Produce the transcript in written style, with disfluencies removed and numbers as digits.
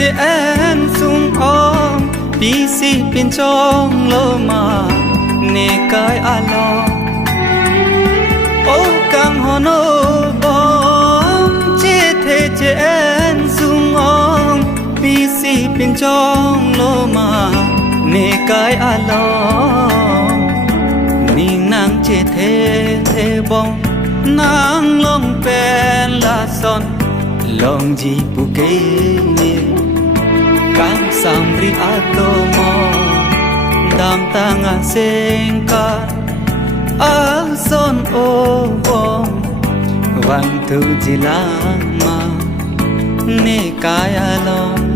chế en sung om bi si pin trong lo mà nè cái alo ô cam hono bom chế en sung om bi si pin trong lo mà nè cái alo ning nang chế thế bom nang long pen la son long ji pu ke ni kang sam ri ato mo dam tang a seng ka a son o bom wang tu ji la ma ne kaya long